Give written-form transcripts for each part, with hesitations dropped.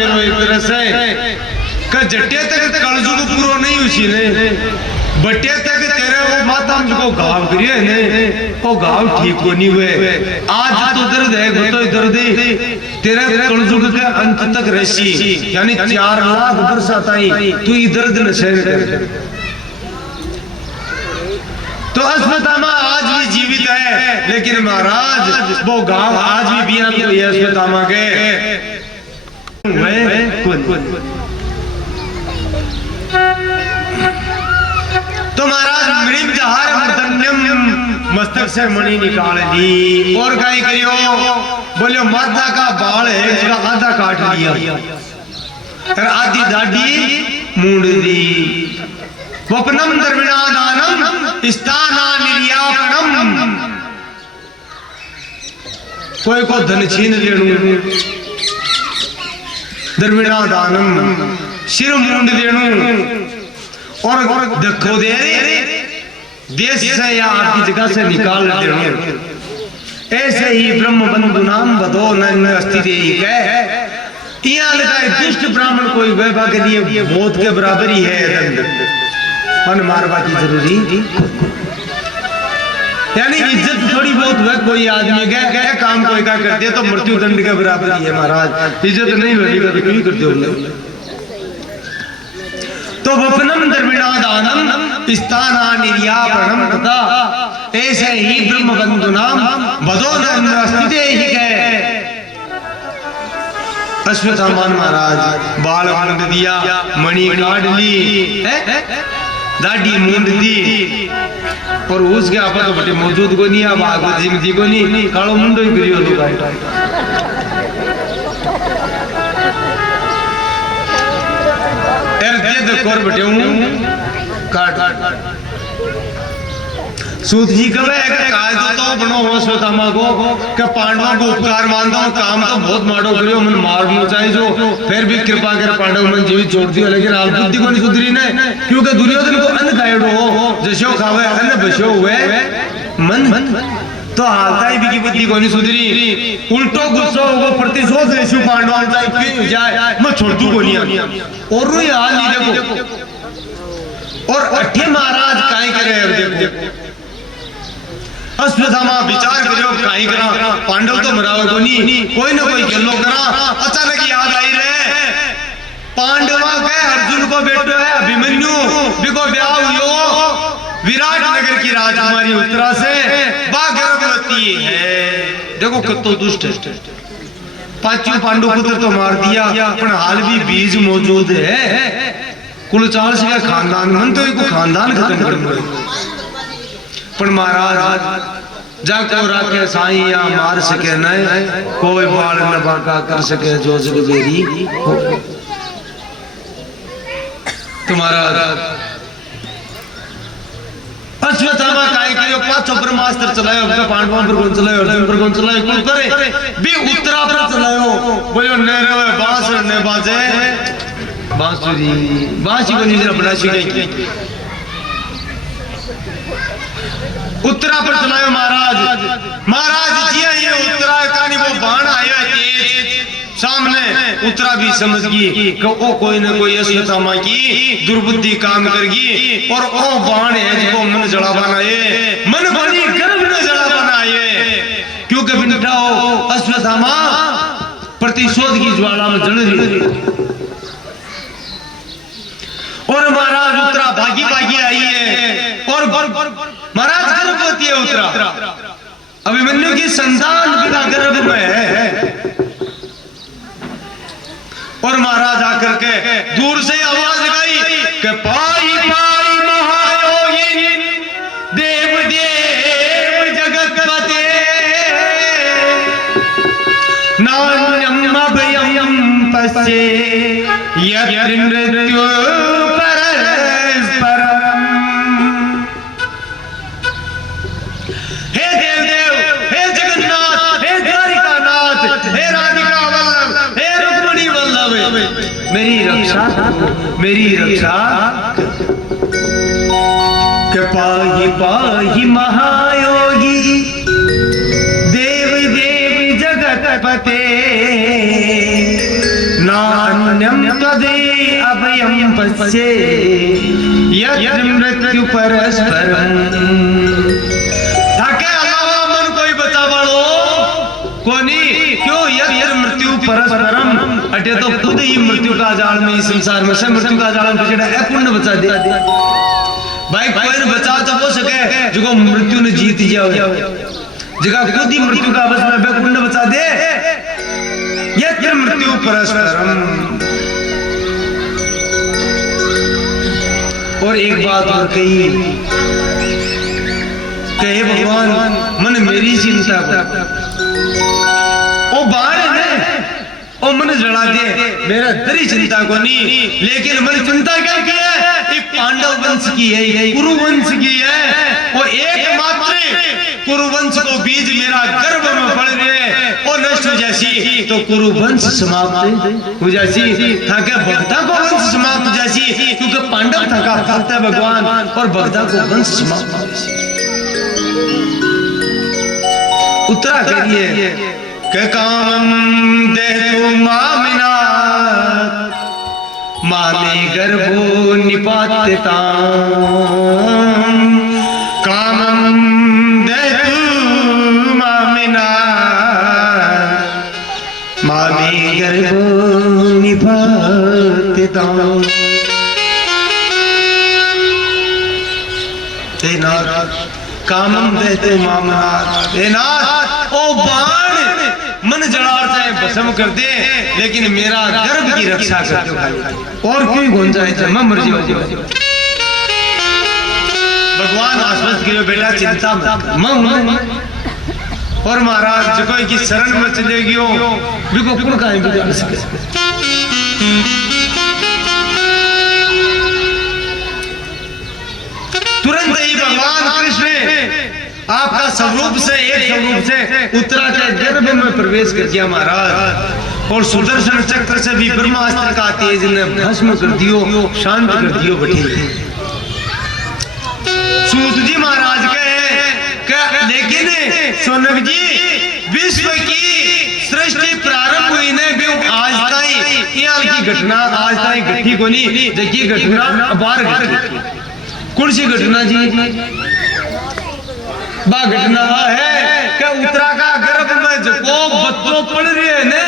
मेरो एक तरह से का जट्टे तक कलजुग पूरो नहीं उसी ने बट्टे तक तेरे वो माता हमको घाव करिए ने वो घाव ठीक को नहीं हुए आज तो दर्द है तो दर्द तेरे कलजुग के अंत तक रसी यानी 4 लाख वर्ष आई तू इधर दर्द न सहन कर। तो अश्वत्थामा आज भी जीवित है लेकिन महाराज वो गांव आज भी बिया में है अश्वत्थामा के तो महाराज मणिम जहार मर्दन्यम मस्तक से मणि निकाल ली और गाय करियो बोलियो माता का बाल है इसका आधा काट लिया और आधी दाढ़ी मूंड दी वपनम दर्विणादानम स्थाना निर्यापनम कोई को धन छीन लेणु दर्विणादानम सिर मूंड देणु और देखो दे देश से या आपकी जगह से निकाल देणु ऐसे ही ब्रह्म बंधु नाम बदो न अस्ति देहि कह यहाँ लिखा है दुष्ट ब्राह्मण कोई वैभव के लिए मौत के बराबर ही है मन मारवा की जरूरी यानी इज्जत थोड़ी बहुत है कोई आदमी गए काम कोई का कर दे तो मृत्यु दंड के बराबर ही है महाराज इज्जत नहीं होगी तो क्यों करते हो तो वपनम दर्विणादानम स्थाना निर्यापनम तथा ऐसे ही ब्रह्म बंधु नाम बदो न अस्ति ही गए अश्वत्थामा महाराज बाल मूंद दिया मणि काट ली दाढ़ी मूंद दी और उसके आपा तो बटे मौजूद को नहीं अब आगो जिंदगी को नहीं कालो मुंडो ही करियो तो कोर बटे काट सूत जी कहे काज तो बनो हो अश्वत्थामा को कि पांडवों को उपकार मानता हूं काम तो बहुत माड़ो करियो मन मारनो चाहिए जो फिर भी कृपा कर पांडव मन जीवित छोड़ दियो लेकिन आप बुद्धि को नहीं सुधरी ने क्योंकि दुर्योधन को अन्न खाएड़ो हो जशो खावे अन्न बशो हुए मन तो हालता ही भी की बुद्धि को नहीं सुधरी उल्टो गुस्सा होगा प्रतिशोध लेशु पांडवों चाहिए क्यों जाए मैं छोड़ दूं को नहीं और रोई हाल नहीं देखो और अठे महाराज काई करे देखो अश्वत्थामा विचार करियो काई करा पांडव तो मरावे कोनी कोई ना कोई खेलो करा अचानक याद आई रे पांडवा के अर्जुन को बेटो है अभिमन्यु बिको ब्याह हुयो विराट नगर की राजकुमारी उत्तरा से बा गर्भवती है देखो कितना दुष्ट है पांचों पांडु पुत्र तो मार दिया पर हाल भी बीज मौजूद है कुल 40 का खानदान मन तो एक खानदान खत्म कर पर महाराज जाको राखे साईं या मार सके न कोई बाल न बाका कर सके जो जग बेरी तुम्हारा अश्वत्थामा काई करियो पांचों ब्रह्मास्त्र चलायो पांडवों पर कौन चलायो अर्जुन पर कौन चलायो कुल करे भी उत्तरा पर चलायो बोलो ने रे बांस ने बाजे बांसुरी बांसी को निजरा बड़ा सीखे उत्तरा पर चलायो महाराज जी ये उत्तरा कहानी वो बाण आया तेज सामने उत्तरा भी समझ गई कि ओ कोई न कोई अश्वत्थामा की दुर्बुद्धि काम करगी और ओ बाण है जिसको मन जड़ा बनाए मन बनी गर्भ न जड़ा बनाए क्योंकि बिनटा अश्वत्थामा प्रतिशोध की ज्वाला में जल रही और महाराज उत्तरा भागी भागी आई है और महाराज गर्भवती है उत्तरा अभिमन्यु की संतान पिता गर्भ में है और महाराज आकर के दूर से आवाज लगाई कि पाई पाई महायोगी देव देव जगतपते नान्यम अभयम पश्ये यत्र मृत्यु मेरी रक्षा के पाहि पाहि महायोगी देव देव जगतपते नान्यम त्वदे अभयम पश्ये यत्र मृत्यु परस्परम। ताके अलावा मन कोई बचा वालो कोनी क्यों यत्र मृत्यु परस्परम अटे तो खुद ही मृत्यु का जाल में इस संसार में से मृत्यु का जाल में फंसेड़ा है पुण्य बचा दे भाई कोई ने बचा तो हो सके जो मृत्यु ने जीत जाओ जगह खुद ही मृत्यु का बस में पुण्य बचा दे यत्र मृत्यु परस्परम। और एक बात और कही कहे भगवान मन मेरी चिंता कर ओ बाण है ओ मन जला दे मेरा तेरी चिंता को नहीं लेकिन मन चिंता क्या की है ये पांडव वंश की है कुरु वंश की है वो एकमात्र कुरु वंश को बीज मेरा गर्भ में पड़ गए और नष्ट हो जैसी तो कुरु वंश समाप्त हो जैसी था क्या भक्ता को वंश समाप्त हो जैसी क्योंकि पांडव था का भक्त है भगवान और भक्ता को वंश समाप्त हो जैसी। उत्तरा करिए के काम दे तू मामिना मामे गर्भो निपात्यता कामम दे तू मामिना मामे गर्भो निपात्यता। कामम दे तू मामना ओ बाण मन जलार चाहे भस्म कर दे लेकिन मेरा गर्भ की रक्षा कर दो और कोई गुंजाइश है मैं मर जाऊं। भगवान आश्वस्त किए बेटा चिंता मत मैं और महाराज जो कोई की शरण में चले गयो बिको कुण काहे बिगाड़ सके। तुरंत ही भगवान कृष्ण आपका स्वरूप से एक स्वरूप से उत्तरा के गर्भ में प्रवेश कर दिया महाराज और सुदर्शन चक्र से भी ब्रह्मास्त्र का तेज ने भस्म कर दियो शांत कर दियो बैठे। सूत जी महाराज कहे लेकिन सोनक जी विश्व की सृष्टि प्रारंभ हुई ने भी आज ताई यहाँ की घटना आज ताई घटी को नहीं जबकि घटना बार घटी कौन सी घटना जी बा घटना है कि उत्तरा का गर्भ में जो बच्चों पड़ रही है ने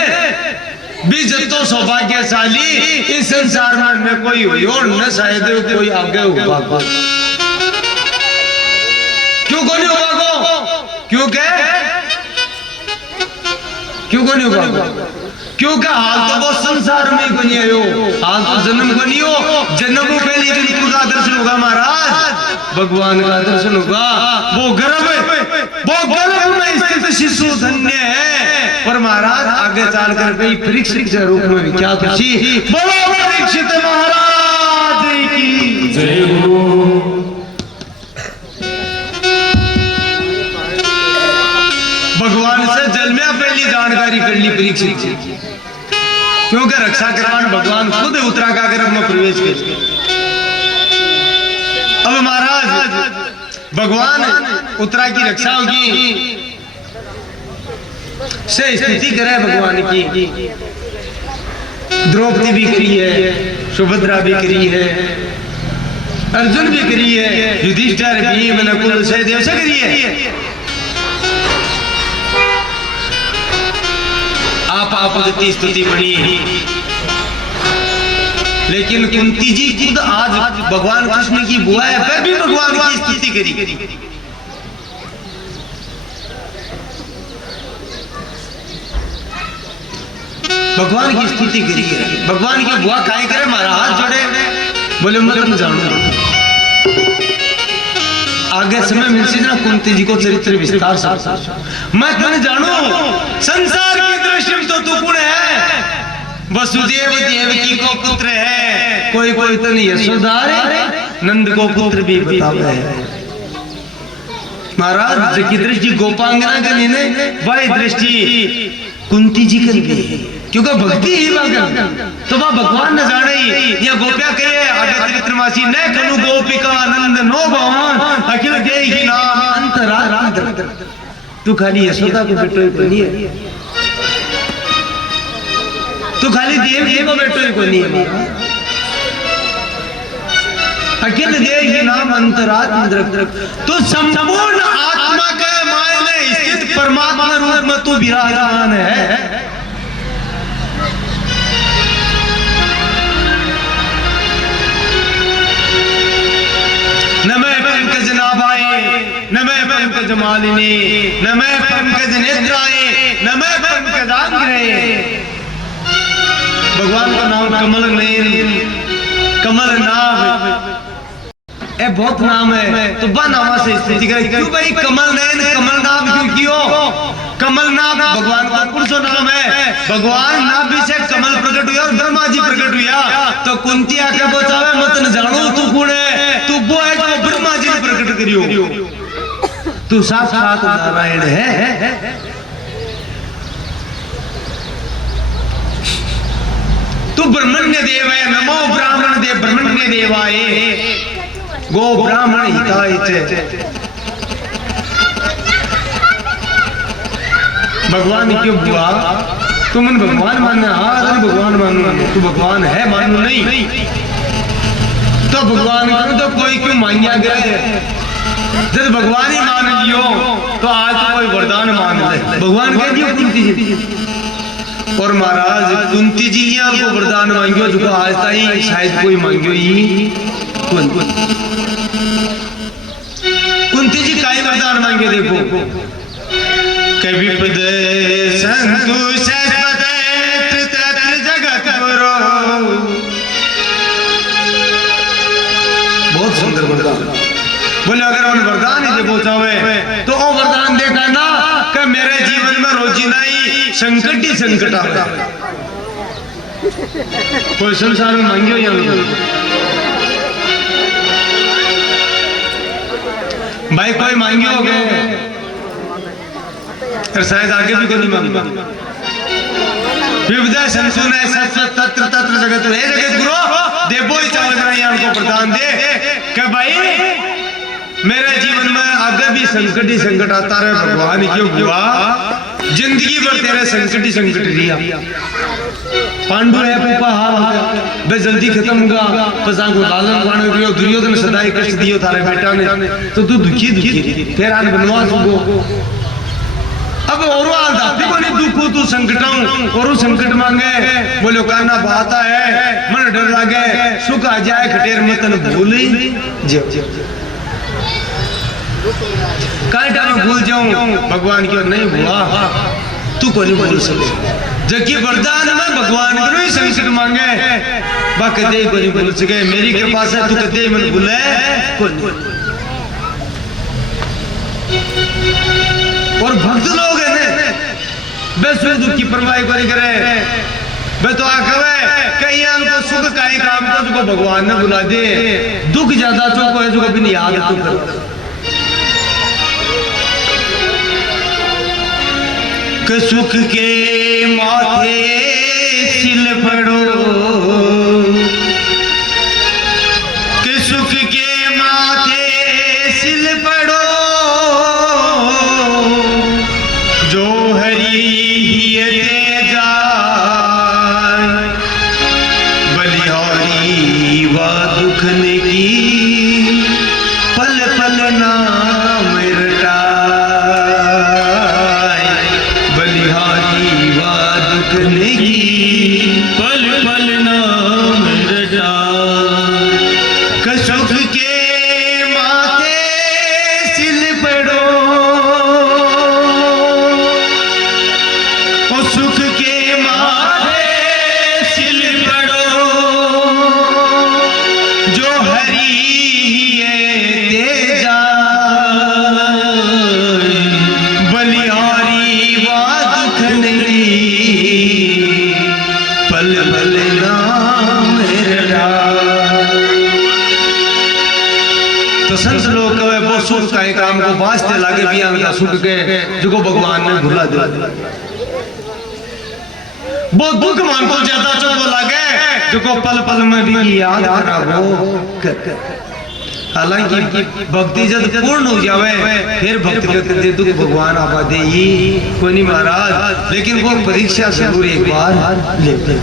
भी जतो सौभाग्यशाली इस संसार में कोई हुई और न शायद कोई आगे हुआ क्यों को नहीं हुआ क्यों नहीं हुआ क्योंकि हाल तो वो संसार में को नहीं आयो हाल तो जन्म को नहीं हो जन्म को पहले जिनको का दर्शन होगा महाराज भगवान का दर्शन होगा वो गर्भ में स्थित शिशु धन्य है पर महाराज आगे चल कर कई परीक्षित के रूप में विख्यात हुई बोलो परीक्षित महाराज की जय हो। भगवान से जल में पहली जानकारी कर ली परीक्षित की क्योंकि रक्षा करान भगवान खुद उत्तरा का गर्भ में प्रवेश कर। अब महाराज भगवान उत्तरा की रक्षा होगी से स्थिति करे भगवान की द्रौपदी भी करी है सुभद्रा भी करी है अर्जुन भी करी है युधिष्ठिर भी नकुल सहदेव से करी है। आप की स्तुति बनी लेकिन कुंती जी खुद आज भगवान कृष्ण की बुआ है फिर भी भगवान की स्तुति करी। भगवान की स्तुति करी है भगवान की बुआ काहे करे हमारा हाथ जोड़े बोले मैं जानू आगे समय मिलती ना कुंती जी को चरित्र विस्तार से मैं तुम्हें जानू संसार की दृष्टि में तो तू कौन है वसुदेव देवकी को पुत्र है कोई कोई तो नहीं यशोदा नंद को पुत्र भी बतावे है महाराज की दृष्टि गोपांगना का नहीं वही दृष्टि कुंती जी की भी क्योंकि भक्ति ही भगवान तो वह भगवान न जाने ही या गोपिया कहे आगे चरित्रमासी न कनु गोपिका आनंद नो भगवान अखिल देहि की नाम अंतरात्मा तू खाली यशोदा को बेटो बनी है तू खाली देव जी को बेटो ही को नहीं है अखिल देव ही नाम अंतरात्म दृक तू संपूर्ण आत्मा के मायने स्थित परमात्मा रूप में तू विराजमान है। नमः पंकज नाभाए नमः पंकज मालिनी नमः पंकज नेत्राए नमः पंकजाग्रे। भगवान का नाम कमल नयन कमल नाभ ए बहुत नाम है तो बा नामा से स्थिति करे क्यों भाई कमल नयन कमल नाभ क्यों कियो कमल नाभ भगवान का कौन सा नाम है भगवान नाभि से कमल प्रकट हुआ और ब्रह्मा जी प्रकट हुआ तो कुंती आके बचावे मत न जानो तू कौन है तू वो है जो ब्रह्मा जी ने प्रकट करियो तू साक्षात नारायण है। तू ब्रह्मण्य देव है नमो ब्राह्मण देव ब्रह्मण्य देवाय गो ब्राह्मण हिताय भगवान क्यों बुआ तुम भगवान मानना हाँ भगवान मानो तू भगवान है मानो नहीं तो भगवान को तो कोई क्यों मांगा गया है जब भगवान ही मान लियो तो आज तो कोई वरदान मांग ले भगवान कह दियो कुंती जी और महाराज कुंती जी को वरदान मांगियो जो आज तक शायद कोई मांगियो ही कुंती जी काई वरदान मांगे देखो कभी पद संतोष जगत गुरु बहुत सुंदर वरदान बोले अगर उन वरदान ही देखो चाहे तो वो वरदान देखा ना कि मेरे जीवन में रोजी नहीं संकट ही संकट आ कोई संसार में मांगियो या भाई कोई मांगियो हो गए फिर शायद आगे भी कोई मांगा विविधा संसुन है सत्य तत्र तत्र जगत है जगत गुरु देवो ही चावल को प्रदान दे कि भाई मेरे जीवन में आगे भी संकट ही संकट आता रहे भगवान क्यों हुआ जिंदगी भर तेरे संकट ही संकट रिया पांडु है पापा हाल बे जल्दी खत्म होगा पसा को लालन पाने रियो दुर्योधन सदाई कष्ट दियो थारे बेटा ने तो तू दुखी दुखी फिर आज बनवास हो अब और दादी को नहीं दुख तू संकटाऊं और संकट मांगे बोलो कहना बात है मन डर लगे सुख आ जाए खटेर मतन भूल कांटा में भूल जाऊं भगवान की नहीं हुआ तू को नहीं बोल सके जबकि वरदान में भगवान को ही संकट मांगे बाकी दे को नहीं बोल सके मेरी कृपा से तू कदे मन भूले और भक्त लोग है बस दुख की परवाह कोई करे बे तो आखवे कहीं हमको सुख काई काम को जो भगवान ने बुला दे दुख ज्यादा चुप है जो कभी नहीं याद तू कर कि सुख के माथे सिल पड़ो कि सुख के माथे सिल पड़ो जो हरि हियते जाए बलिहारी व दुखन की पल पल नाम रटाए बलिहारी व दुखन की पल पल नाम रटाए सुख के माथे सिल पड़ो सुख के माथे सिल पड़ो जो हरि तेजा बलिहारी व दुखन की पल पल नाम तो संत लोग कहे वो सुख का काम को वास्ते लागे भी का सुख के जो भगवान ने भुला दिया वो दुख मान को ज्यादा चुप लगे जो को पल पल में भी याद करा वो हालांकि भक्ति जब पूर्ण हो जावे फिर भक्त करते दुख भगवान आपा दे ही कोई नहीं महाराज, लेकिन वो परीक्षा जरूर एक बार लेते।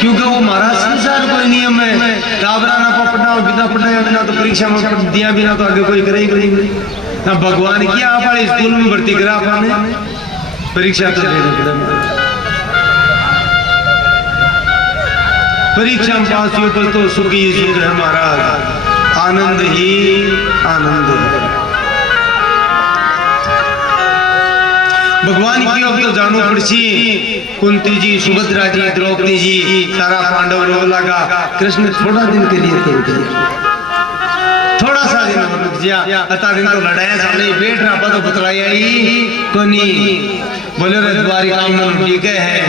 क्योंकि वो महाराज संसार कोई नियम है, डाबरा ना पढ़ना और बिना पढ़ने बिना तो परीक्षा में दिया बिना तो आगे कोई करे ही नहीं ना। भगवान की आप स्कूल में भर्ती करा आपने परीक्षा तो देना पड़ेगा, परीक्षा में पास हो पर तो सुख ही सुख है महाराज, आनंद ही आनंद है। भगवान की अब तो जानो पड़सी, कुंती जी, सुभद्रा जी, द्रौपदी जी, सारा पांडव रो लगा। कृष्ण थोड़ा दिन के लिए तो रुक गया, थोड़ा सा दिन रुक गया, अता दिन तो लड़ाया साले बैठ रहा तो बतलाया ही कोनी। बोले रे द्वारिका में ठीक है,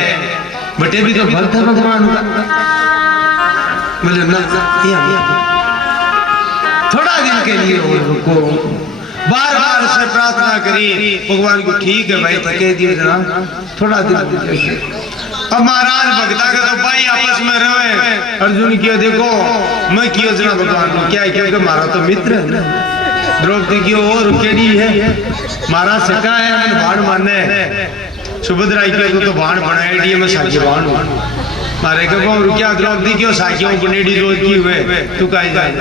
बटे भी तो भक्त है भगवान का। बोले ना थोड़ा दिन के लिए रुको, बार बार से प्रार्थना करी भगवान को, ठीक है भाई थके दिए जरा थोड़ा दिन। अब महाराज भगता का तो भाई आपस में रहे, अर्जुन किया देखो मैं किया जना भगवान को क्या है, क्योंकि हमारा तो मित्र है ना। द्रौपदी की और रुकेड़ी है, महाराज सका है मैंने बाण मारने, सुभद्रा की तो बाण बनाए मैं साकी बाण मारे कब रुकिया। द्रौपदी की साकियों बनेडी रोज की हुए तू कहीं जाए।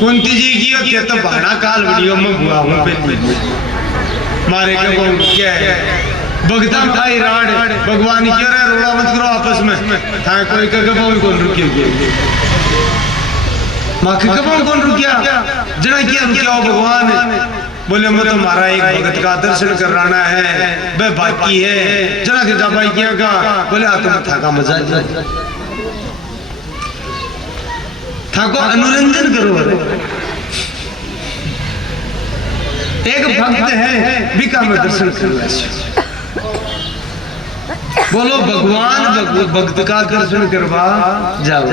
कुंती जी की तो भाड़ा काल वीडियो में हुआ हूँ पे मारे कब क्या है भगता खाई राड भगवान की अरे रोड़ा मत करो आपस में था कोई कौन रुकी माँ के कौन रुकिया जना किया रुकिया हो भगवान। बोले मैं तो हमारा एक भगत का दर्शन कराना है वह बाकी है जना के जाबाई किया का। बोले आत्मा था का मजा था को अनुरंजन करो। एक भक्त है बिका में दर्शन करना, बोलो भगवान भक्त का दर्शन करवा जाओ,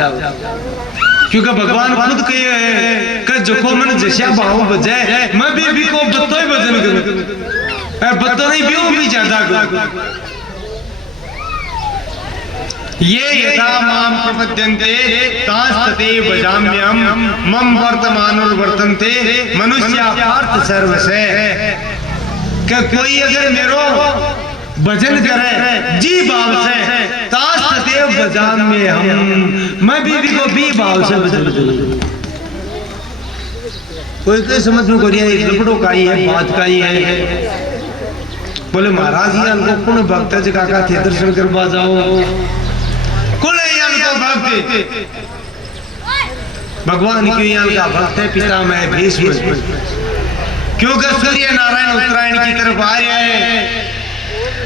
क्योंकि भगवान खुद कहे है कि जोखो मन जैसा भाव बजे मैं भी को बत्तो ही भजन करूं, बत्तो नहीं भी ज्यादा करूं। ये यथा माम प्रपद्यन्ते तास्तते भजाम्यहम् मम वर्तमानो वर्तन्ते मनुष्या पार्थ सर्वसे। कि कोई अगर मेरो भजन करे जी भाव से तास्तते भजाम्यहम् मैं भी को भी भाव से भजन करूं। कोई कोई समझ में को रिया लपड़ों का ही है बात का ही है। बोले महाराज ये हमको कौन भक्त जगह का थे दर्शन करवा जाओ भगवान की का भक्त है पिता में भीष्म, क्योंकि सूर्य नारायण उत्तरायण की तरफ आ रहे हैं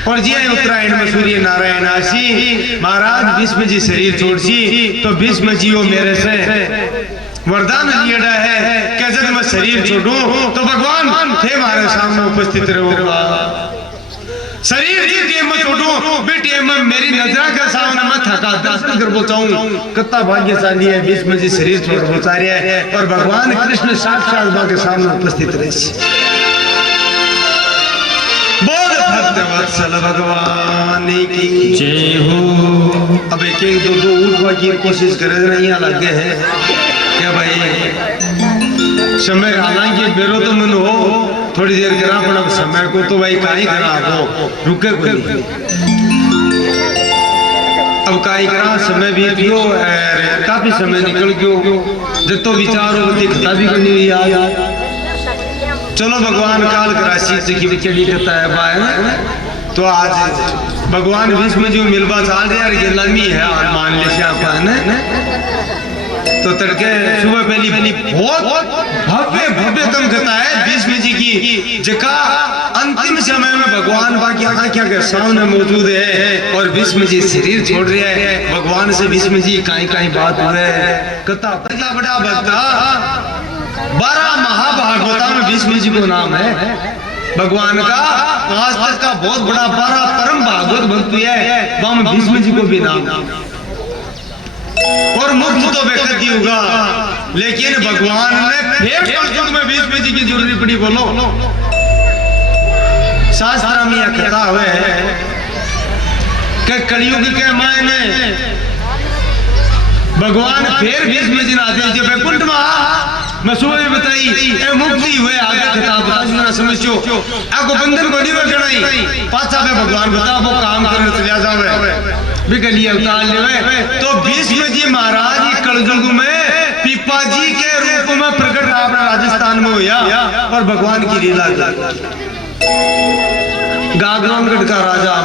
और जी उत्तरायण में सूर्य नारायण आशी महाराज भीष्म जी शरीर छोड़सी तो भीष्म जी वो मेरे से वरदान लिया है कि जब मैं शरीर छोड़ूं तो भगवान थे हमारे सामने उपस्थित रहोगा। शरीर जी मैं छोड़ूं बेटे मैं मेरी नजर के सामने मैं थका दर्शन कर पहुंचाऊं। कितना भाग्यशाली है भीष्म जी शरीर छोड़ पहुंचा रहे हैं और भगवान कृष्ण साक्षात मां के सामने उपस्थित रहे। बोल भक्त वत्सल भगवान की जय हो। अब एक एक दो दो उठवा की कोशिश कर रहे हैं लगे है क्या भाई समय हालांकि मेरो तो मन हो थोड़ी देर करा पर समय को तो भाई काई करा हो रुके कोई अब काई करा समय भी पियो काफी समय निकल गयो जब तो विचार हो दिखता भी करनी हुई यार। चलो भगवान काल कराची की चढ़ी करता है बाय तो आज भगवान भीष्म जी मिलवा चाल रहे यार ये लमी है मान ले श्याम तो तड़के सुबह पहली बहुत भव्य भव्यतम कथा है भीष्म जी की जका अंतिम समय में भगवान बाकी आंखों के सामने मौजूद है और भीष्म जी शरीर छोड़ रहे हैं। भगवान से भीष्म जी कहीं कहीं बात हुए कथा पहला बड़ा भक्ता 12 महाभागवता में भीष्म जी को नाम है भगवान का आज तक का बहुत बड़ा 12 परम भागवत भक्त है वहां भीष्म जी को भी नाम और मुक्त तो व्यक्ति होगा लेकिन भगवान ने फिर कलयुग में भीष्म जी की जरूरत पड़ी। बोलो शास्त्र में यह कथा हुए है कि कलयुग के मायने भगवान फिर भीष्म जी आदेश जो वैकुंठ में मैं सुबह बताई ए मुक्ति हुए आगे खिताब बता ना समझो आको बंधन को नहीं गणाई पाछा में भगवान बता वो काम करने चला जावे बिगली अवतार लेवे तो भीष्म जी महाराज ही कलयुग में पिपाजी के रूप में प्रकट अपना राजस्थान में हुआ और भगवान की लीला गागरामगढ़ का राजा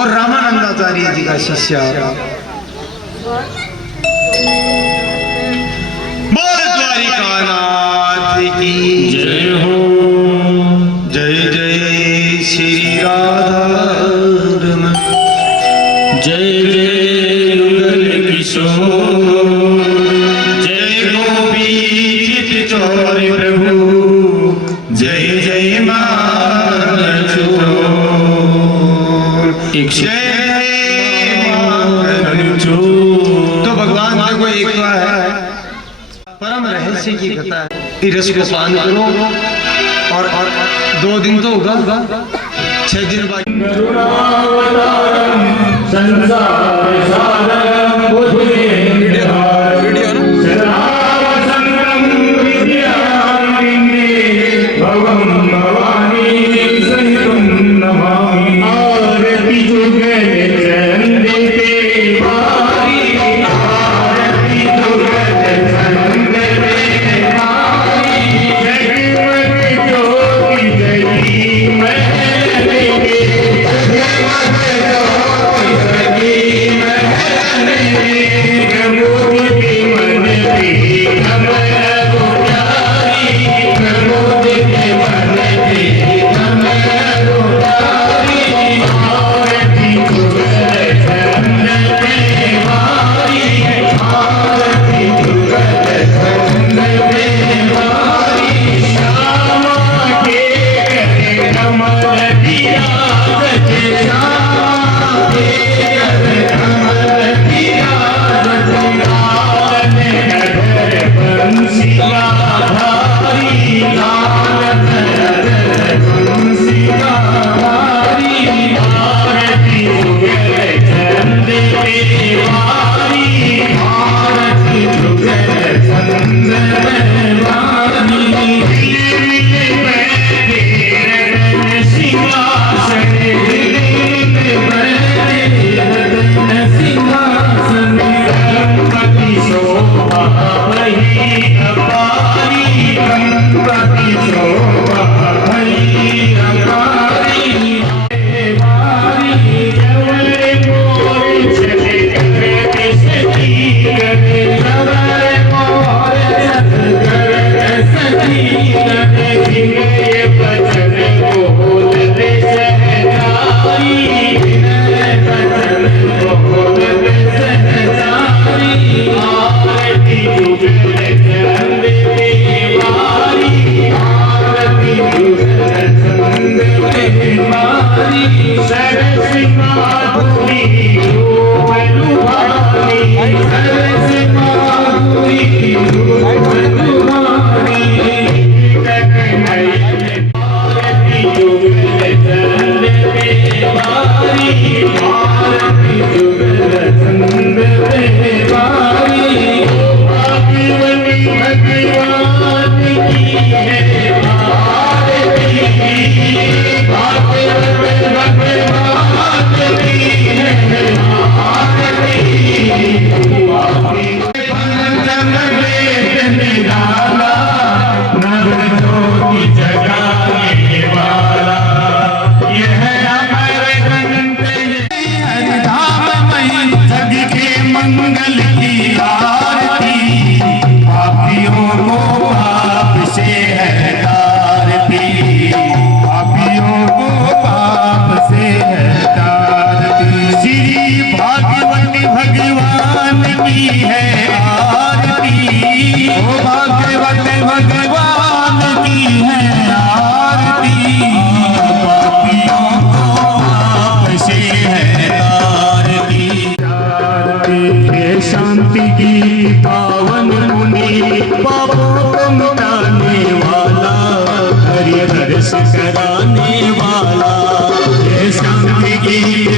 और रामानंदाचार्य जी का शिष्य बोल द्वारिकानाथ की जय हो। जय जय श्री राधा रमण जय जय युगल किशोर जय गोपी चित चोर प्रभु जय जय मान चोर जय तो भगवान देखो एक है परम रहस्य की कथा है रस को पान करो और 2 दिन तो होगा 6 दिन बाद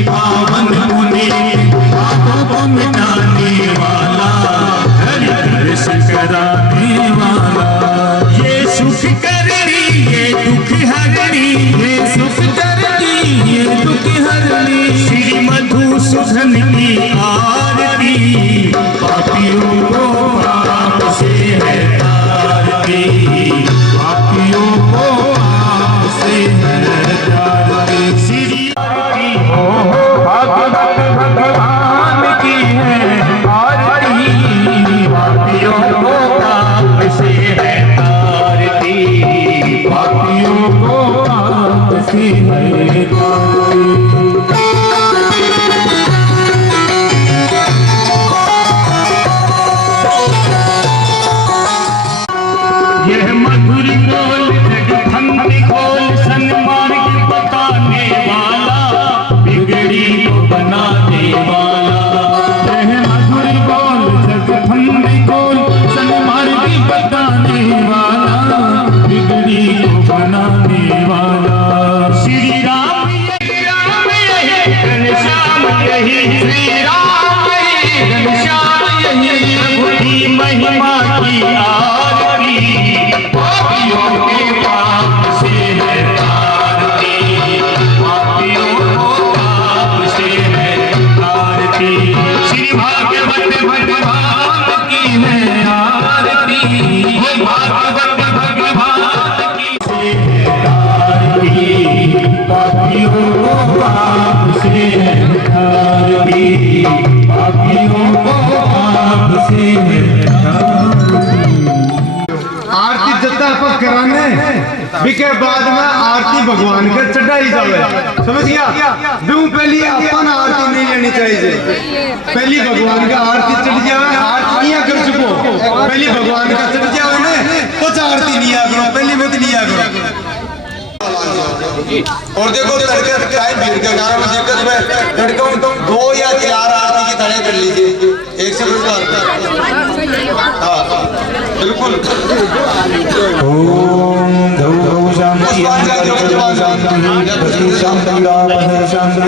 पावन मुनि मिटाने वाला, हर दर्श कराने वाला। ये सुख करनी ये दुख हरनी, ये सुख करनी ये दुख हरनी। श्री मधुसूदन की आरती, पापियों को पाप से है तारती, पापियों को पाप से है तारती। श्री आरती हो भागवत भगवान की है आरती, पापियों को पाप से है तारती, पापियों को पाप से है तारती। यह मधुर बोल जगभंग खोल, सन्मार्ग बताने वाला, बिगड़ी को बनाने वाला। यह मधुर बोल जगभंग खोल, सन्मार्ग बताने वाला, बिगड़ी को बनाने वाला। श्री राम यही घनश्याम यही, श्री राम यही घनश्याम यही, प्रभु की महिमा की आरती, पापियों के पाप से है तारती, पापियों को पाप से है तारती। श्री भागवत भगवान की है आरती, वो भागवत भगवान की से है तारती, पापियों को पाप से है तारती, पापियों को पाप से है तारती। आरती जत्ता पर कराने बिके बाद में आरती भगवान के चढ़ाई जावे, समझ गया? बिऊ पहली अपन आरती नहीं लेनी चाहिए, पहली भगवान का आरती चढ़ जावे। आरती कर चुको, पहली भगवान का चढ़ जावे ने कुछ आरती लिया करो, पहली मत लिया करो। और देखो लड़के टाइम भीड़ के कारण में दिक्कत में लड़कों 2 या 4 आरती की तरह कर लीजिए, एक से हाँ बिल्कुल। ओम धौ शांति शांति शांति